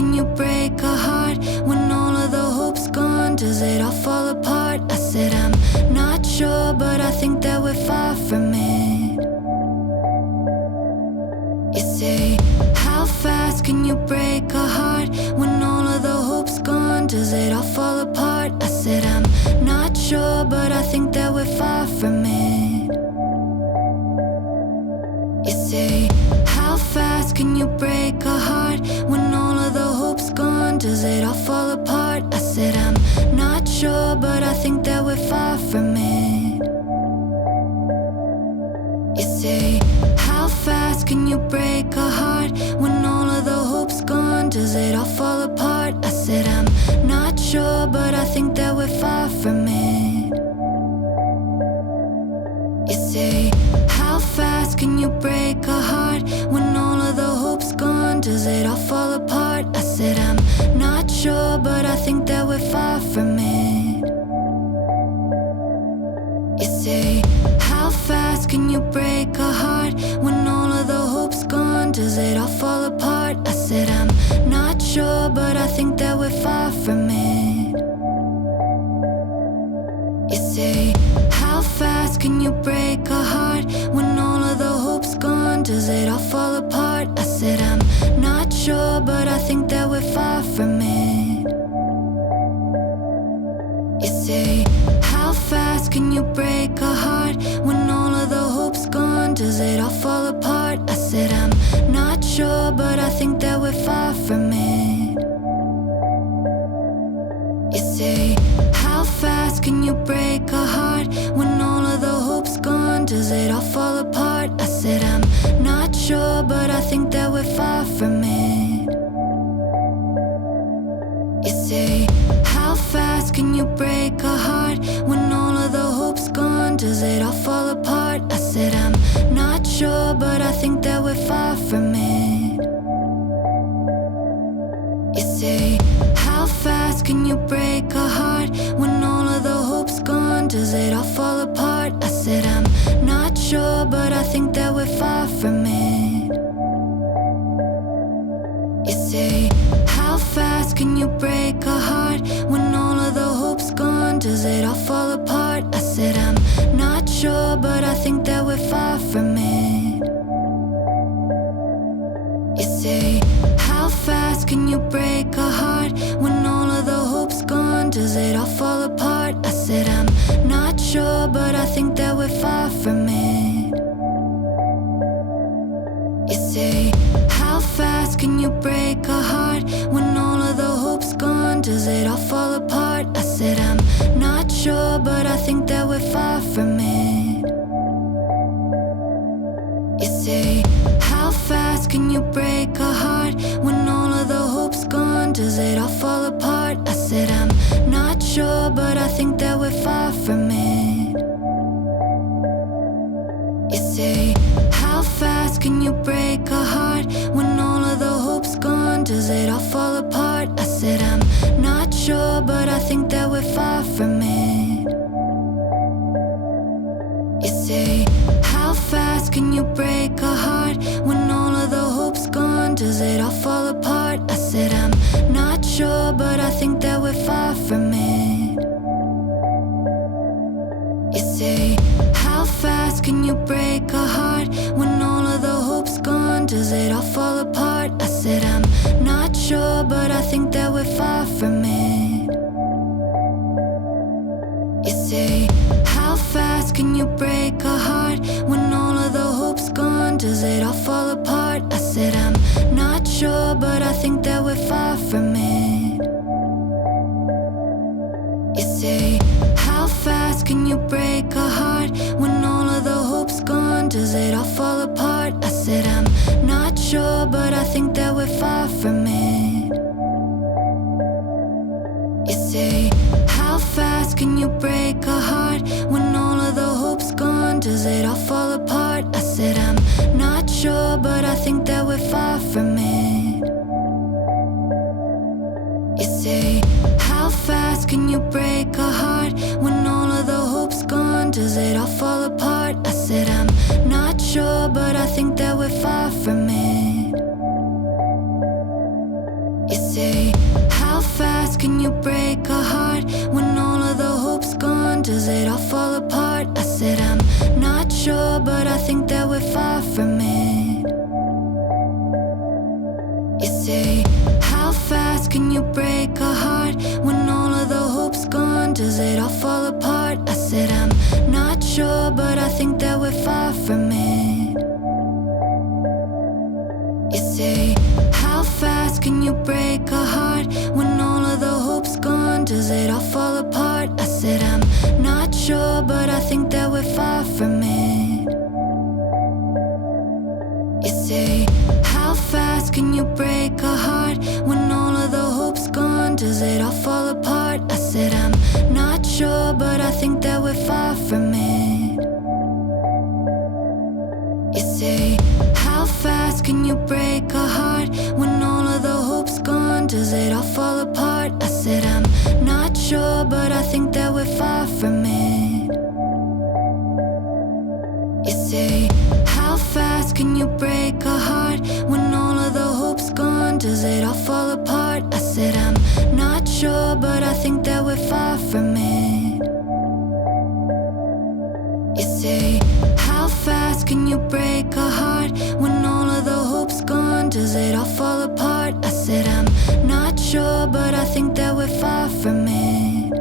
can you break a heart when all of the hope's gone? Does it all fall apart? I said I'm not sure, but I think that we're far from it. You say, how fast can you break a heart when all of the hope's gone? Does it all fall apart? I said I'm not sure, but I think that we're far from it. You say, how fast can you break a heart when all of the hope's gone? Does it all fall apart? I said I'm not sure, but I think that we're far from it. You say, how fast can you break a heart when all of the hope's gone? Does it all fall apart? I said I'm not sure, but I think that we're far from it. You say, how fast can you break a heart when all of the hope's gone? Does it all fall apart? I said I'm not sure, but I think that we're far from it. You say, how fast can you break a heart when all of the hope's gone? Does it all fall apart? I said I'm not sure, but I think that we're far from it. You say, how fast can you break a heart when all of the hope's gone? Does it all fall apart? I said I'm not sure, but I think that we're far from it. You say, how fast can you break a heart when all of the hope's gone? Does it all fall apart? I said I'm not sure, but I think that we're far from it. You say, how fast can you break a heart when all of the hope's gone? Does it all fall apart? I said I'm not sure, but I think that we're far from it. You say, how fast can you break a heart when all of the hope's gone? Does it all fall apart? I said I'm not sure, but I think that we're far from it. You say, how fast can you break a heart when all of the hope's gone? Does it all fall apart? I said I'm not sure, but I think that we're far from it. You say, how fast can you break a heart when all of the hope's gone? Does it all fall apart? I said I'm not sure, but I think that we're far from it. You say, how fast can you break a heart when all of the hope's gone? Does it all fall apart? I said I'm not sure, but I think that we're far from it. You say, how fast can you break a heart when all of the hope's gone? Does it all fall apart? I said I'm not sure, but I think that we're far from it. You say, how fast can you break a heart when all of the hope's gone? Does it all fall apart? I said I'm not sure, but I think that we're far from it. You say, how fast can you break a heart when all of the hope's gone? Does it all fall apart? I said I'm not sure, but I think that we're far from it. You say, how fast can you break a heart when all of the hope's gone? Does it all fall apart? I said I'm not sure, but I think that we're far from it. You say, how fast can you break a heart when all of the hope's gone? Does it all fall apart? I said I'm not sure, but I think that we're far from it. You say, how fast can you break a heart when all of the hope's gone? Does it all fall apart? I said I'm not sure, but I think that we're far from it. You say, how fast can you break a heart when all of the hope's gone? Does it all fall apart? I said I'm not sure, but I think that we're far from it. You say, how fast can you break a heart when all of the hope's gone? Does it all fall apart? I said I'm not sure, but I think that we're far from it. You say, how fast can you break a heart when all of the hope's gone? Does it all fall apart? I said I'm not sure, but I think that we're far from it. You say, say, how fast can you break a heart when all of the hope's gone? Does it all fall apart? I said, I'm not sure, but I think that we're far from it. You say, how fast can you break a heart when all of the hope's gone? Does it all fall apart? I said, I'm not sure, but I think that we're far from it. You say, how fast can you break a heart when all of the hope's gone? Does it all fall apart? I said, I'm not sure, but I think that we're far from it. You say, how fast can you break a heart when all of the hope's gone? Does it all fall apart? I said, I'm not sure, but I think that we're far from it. You say, how fast can you break a heart when all of the hope's gone? Does it all fall apart? I said, I'm not sure, but I think that we're far from it. You say, how fast can you break a heart when all of the hope's gone? Does it all fall apart? I said, I'm not sure, but I think that we're far from it. You say, how fast can you break a heart when all of the hope's gone? Does it all fall apart? I said, I'm not sure, but I think that we're far from it.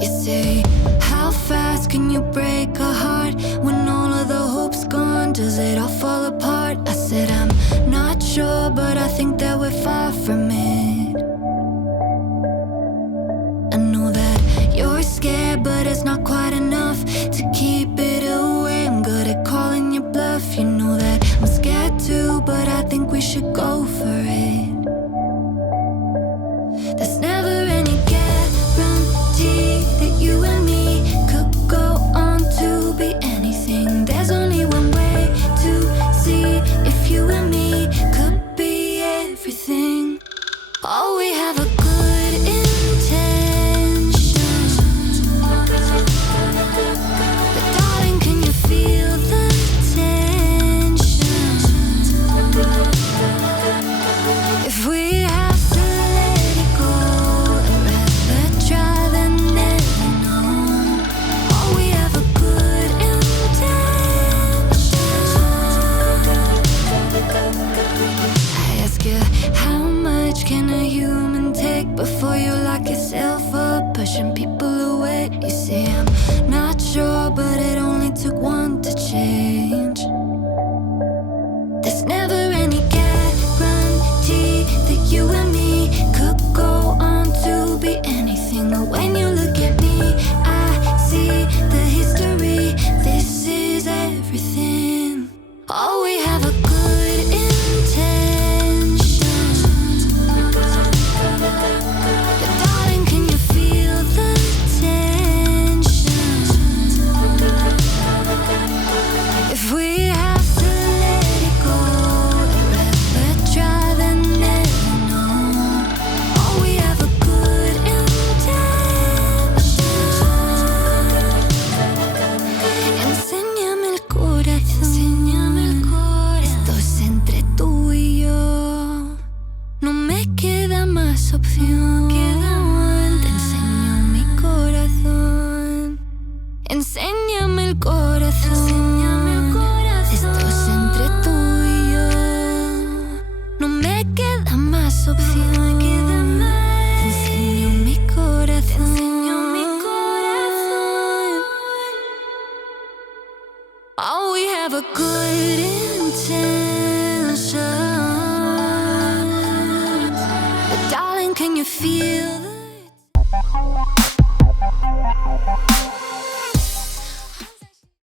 You say, how fast can you break a heart when all of the hope's gone? Does it all fall apart? I said, I'm not sure, but I think that we're far from it. I know that you're scared, but it's not quite enough to keep it away. I'm good at calling your bluff. You know that I'm scared too, but I think we should go for it. There's never any guarantee that you and me could go on to be anything. There's only one way to see if you and me could be everything. Oh, we have a good intention, but darling, can you feel the tension? If we have to let it go, I'd rather try than never know. Oh, we have a good intention. I ask you, how much can a human take before you lock yourself up, pushing people away? You say, I'm not sure, but it only took one to change. There's never any guarantee that you and me could go on to be anything. But when you look at me, I see the history. This is everything. Oh, we have a good intention, but darling, can you feel the tension? If we have to let it go, I'd rather try than never know. Oh, we have a good intention. Enséñame el corazón, esto es entre tú y yo. No me queda más opción. Te enseño mi corazón. Enséñame el corazón. Esto es entre tú y yo. No me queda más opción. Te enseño mi corazón. Oh, we have a good intention, but darling, can you feel the